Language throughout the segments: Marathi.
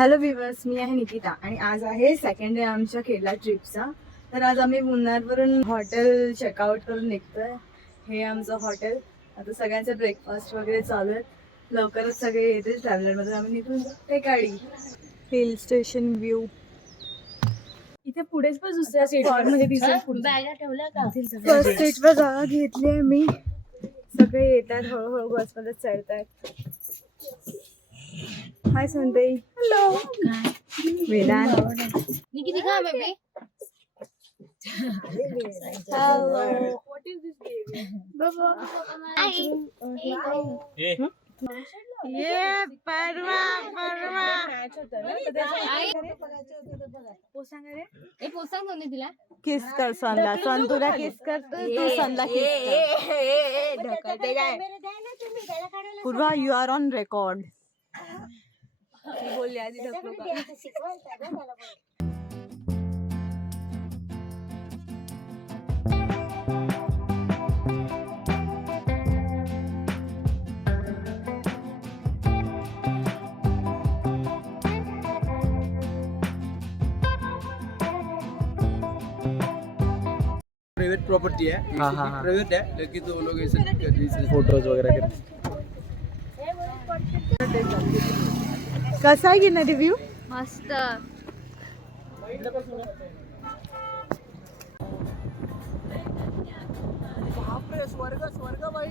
हॅलो व्ह्यूअर्स, मी आहे निकिता आणि आज आहे सेकंड डे आमच्या केरला ट्रिपचा. तर आज आम्ही मुन्नारवरून हॉटेल चेकआउट करून निघतोय. हे आमचं हॉटेल. आता सगळ्यांचे ब्रेकफास्ट वगैरे चालू आहेत. लवकरच सगळे येतील ट्रॅव्हलरमध्ये. आम्ही निघून ते गाडी हिल स्टेशन व्ह्यू. इथे पुढेच पण दुसऱ्या सीटमध्ये फर्स्ट सीटवर जागा घेतली आहे मी. सगळे येत आहेत, हळूहळू बसमध्ये चढतायत. हाय संदेई. हॅलो. वेदांत. निकिती का baby? Hello. What is this baby? Baba. ये परवा पोसांग कोणी दिला? किस कर संदा. सन तुला किस करतो, तू संदा किस कर. पूर्वा, यू आर ऑन रेकॉर्ड. बोलले आधी ढकलू का? प्राइवेट प्रॉपर्टी है. प्राइवेट है, लेकिन तो वो लोग ऐसे फोटोज वगैरह करते. कसा आहे की नाही रिव्ह्यू? मस्त. बापरे, स्वर्ग स्वर्ग बाई.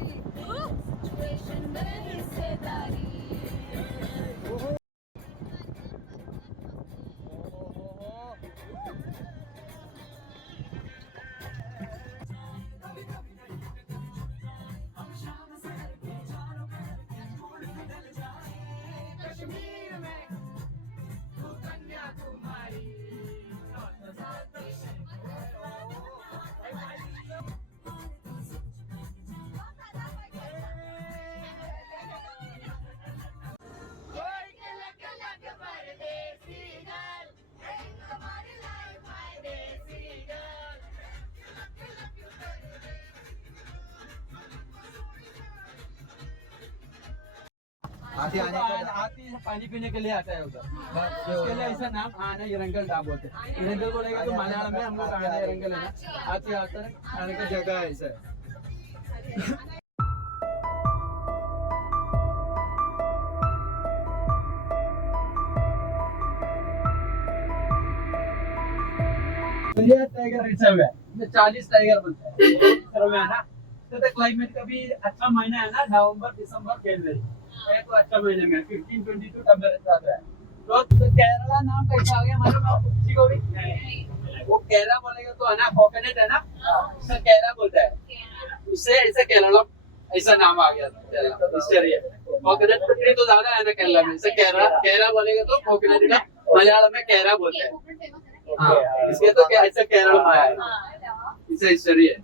हाथी पानी पीने के लिए आता है उधर. उसके लिए ऐसा नाम आना इरंगल डा बोलते हैं. इरंगल बोलेगा तो मलयालम में हम लोग आना इरंगल है ना. हाथी आता है, आने का जगह है ऐसा है. टाइगर रिजर्व है. 40 टाइगर बोलते हैं रिजर्व है ना. तो क्लाइमेट का भी अच्छा महीना है ना, नवंबर दिसंबर जनवरी. तो अच्छा महीने में 15-22 टेम्परेचर आता है. तो केरला नाम कैसा आ गया मालूम है किसी को भी? वो केरला बोलेगा तो है ना, कोकोनट है ना, उससे केरला बोलता है. उससे ऐसा केरला ऐसा नाम आ गया. हिस्ट्री है. कोकोनट ट्री तो ज्यादा है ना केरला में. इससे केरला बोलेगा तो कोकोनट का मलयालम में केरला बोलते हैं. हाँ, इसके तो ऐसा केरला में आया है. इससे हिस्ट्री है.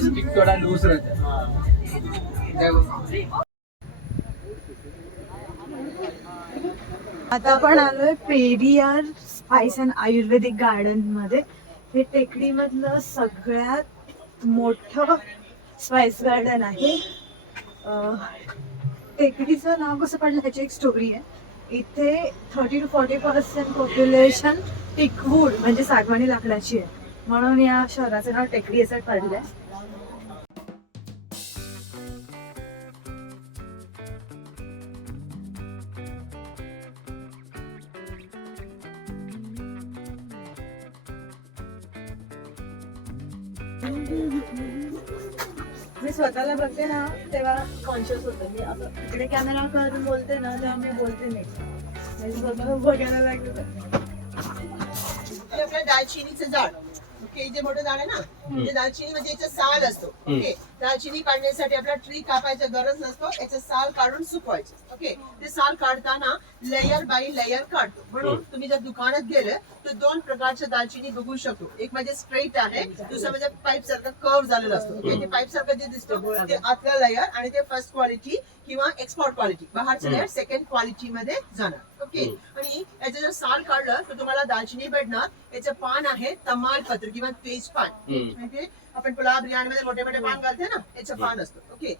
स्टिक थोड़ा लूज रहता है. आता आपण आलोय Periyar spice and Ayurvedic garden मध्ये. हे टेकडी मधलं सगळ्यात मोठं स्पाइस गार्डन आहे. टेकडीचं नाव कसं पडलं ह्याची एक स्टोरी आहे. इथे 30 to 40% पॉप्युलेशन टिकवूड म्हणजे सागवानी लाकडाची आहे, म्हणून या शहराचं नाव टेकडी असं पडलंय. मी स्वतःला बघते ना तेव्हा कॉन्शियस होते. मी असं इकडे कॅमेरा करून बोलते ना तेव्हा मी बोलते नाही. स्वतःला बघायला लागलं. आपलं दालचिनीचं झाड, हे जे मोठं झाड आहे ना, म्हणजे दालचिनी म्हणजे याचा साल असतो. ओके, दालचिनी काढण्यासाठी आपल्याला ट्री कापायची गरज नसतो, याचा साल काढून सुकवायचं. ओके, ते साल काढताना लेयर बाय लेयर काढतो. म्हणून तुम्ही जर दुकानात गेले तर 2 प्रकारच्या दालचिनी बघू शकतो. एक म्हणजे स्ट्रेट आहे, दुसरं म्हणजे पाईप सारखं कर्व झालेलं असतं. ओके, ते पाईप सारखं जे दिसतं ते आतला लेयर आणि ते फर्स्ट क्वालिटी किंवा एक्सपोर्ट क्वालिटी, बाहेरचं लेयर सेकंड क्वालिटी मध्ये जाणार. ओके, आणि याचं जर साल काढलं तर तुम्हाला दालचिनी भेटणार. याचं पान आहे तमालपत्र किंवा तेजपान. म्हणजे आपण पुलाव बिर्याणी मध्ये मोठे मोठे पान घालते ना, याचं पान असतं. Okay,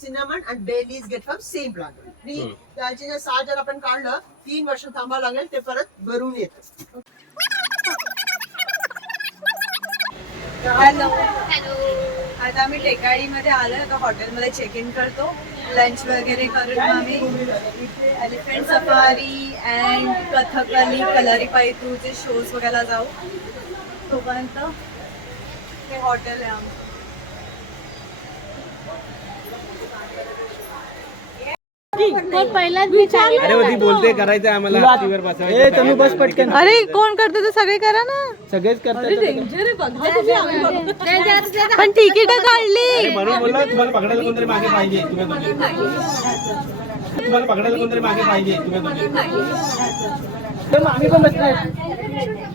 cinnamon and bay leaves get from same plant. दालचिनीचं साल जर आपण काढलं 3 वर्ष थांबावं लागेल, ते परत भरून येतं. Hello, hello. आता आम्ही टेकाडीमध्ये आलोय. आता हॉटेलमध्ये चेक इन करतो, लंच वगैरे करून आम्ही इथे एलिफंट सफारी अँड कथकली कलारीपायतूचे शोज बघायला जाऊ. तोपर्यंत हे हॉटेल आहे आमचं. पहिलाच मी अरे ती बोलते करायचं आम्हाला हातीवर बसवायचं. तनु बस पटकन. अरे कोण करतो ते सगळे करा ना. सगळेच करतात. पण तिकीट काढली. अरे म्हणून बोलला तुम्हाला पकडायला कोणतरी मागे पाहिजे. तुम्हाला पकडायला कोणतरी मागे पाहिजे. आम्ही पण बसणार.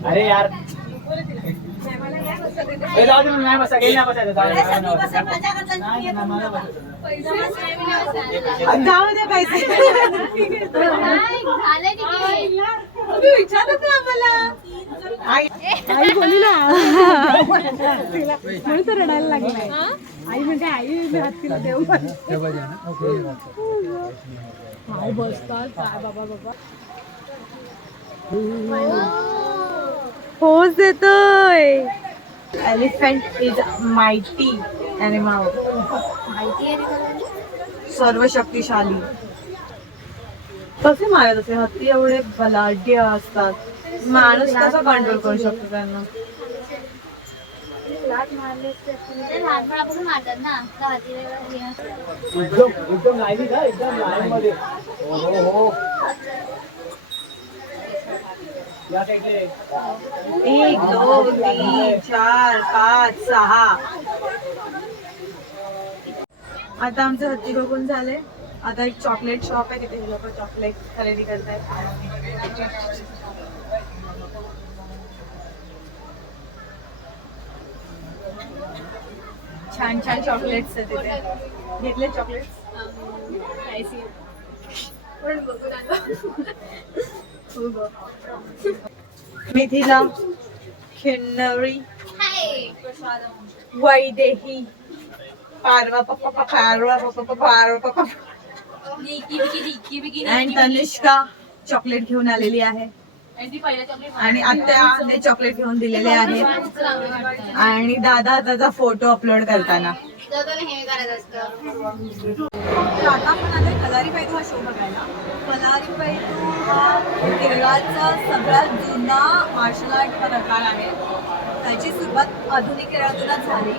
अरे यार जाऊ दे, नाही बसा, गेली नाही बसायचं. जाऊ दे पैसे. विचारत ना आम्हाला. आई बोलली ना म्हणून तर रडायला लागलाय. आई म्हणजे आई तिला देऊ काय बसतात काय बाबा बाबा. पोज देतोय. Elephant is mighty animal. सर्व शक्तिशाली. कसे मारत असे हत्ती एवढे बलाढ्य असतात. माणूस कसा कंट्रोल करू शकतो त्यांना. लहानपणापासून मारतात ना. एकदम लाईनी का एकदम लाईन मध्ये. हो या साईडले 1 2 3 4 5 6. आता आमचं हत्ती बघून झाले. आता एक चॉकलेट शॉप आहे, तिथे लोक चॉकलेट खरेदी करतायत. छान छान चॉकलेट्स आहेत तिथे. घेतले चॉकलेट्स. मिथिला, खिन्नरी, वैदेही, पारवा पप्पा पारवा पप्पा पारवा पप्पा आणि तनिष्का चॉकलेट घेऊन आलेली आहे. आणि आत्याने चॉकलेट घेऊन दिलेले आहे. आणि दादा त्याचा फोटो अपलोड करताना. तर आता आपण आलोय कलारीपायतू हा शो बघायला. कलारीपायतू हा केरळाचा सगळ्यात जुना मार्शल आर्ट प्रकार आहे. त्याची सुरुवात आधुनिक केरळातूनच झाली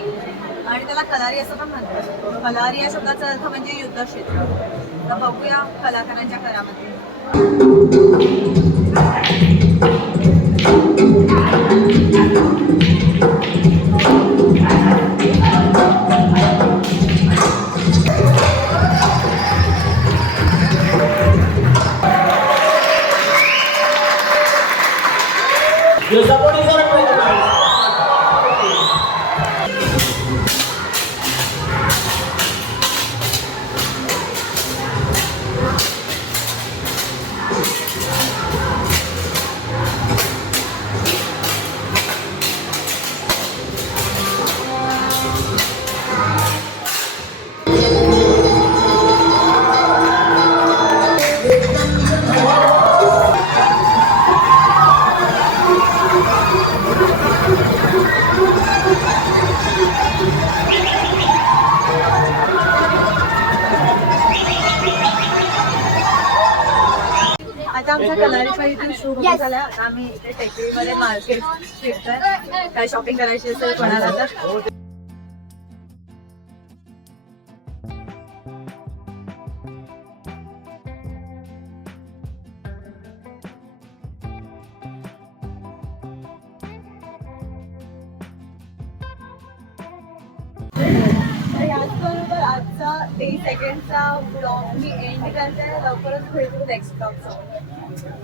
आणि त्याला कलारी असं पण म्हणतात. कलारी या शब्दाचा अर्थ म्हणजे युद्धक्षेत्र. तर बघूया कलाकारांच्या करामध्ये. आता आमचा कलारीपायतू शो झाला. आता आम्ही इथे टेकडीमध्ये मार्केट फिरतोय. काय शॉपिंग करायची असेल कोणाला तर. 30 सेकंडचा ब्लॉग मी एंड करते. लवकरच भेटू नेक्स्ट ब्लॉगचा.